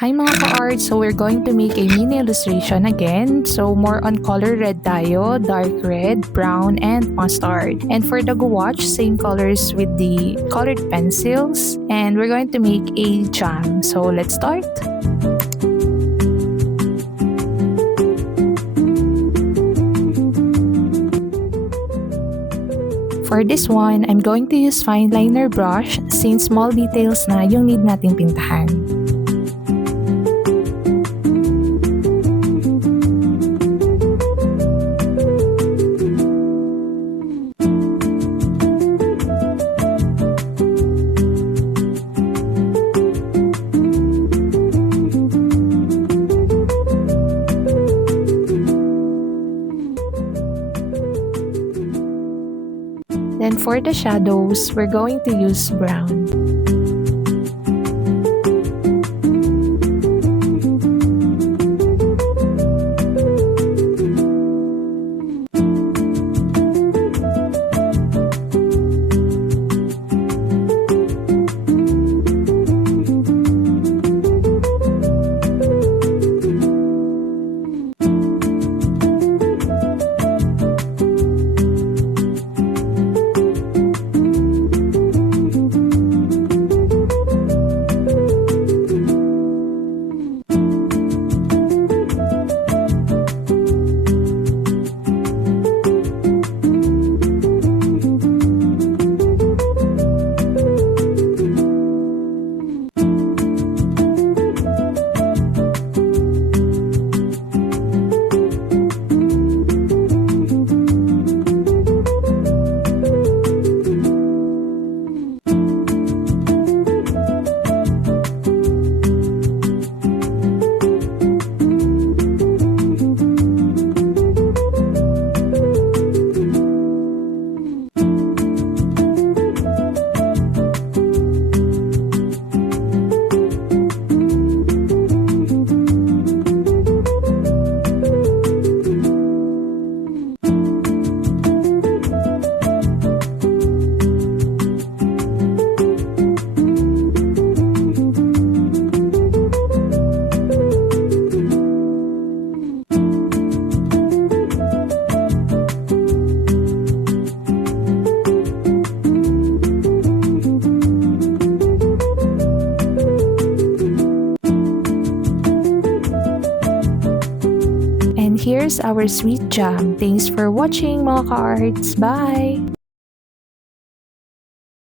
Hi mga ka-art! So we're going to make a mini illustration again. So more on color red tayo, dark red, brown, and mustard. And for the gouache, same colors with the colored pencils. And we're going to make a jam. So let's start! For this one, I'm going to use fine liner brush since small details na yung need nating pintahan. Then for the shadows, we're going to use brown. And here's our sweet jam. Thanks for watching mga ka-arts. Bye!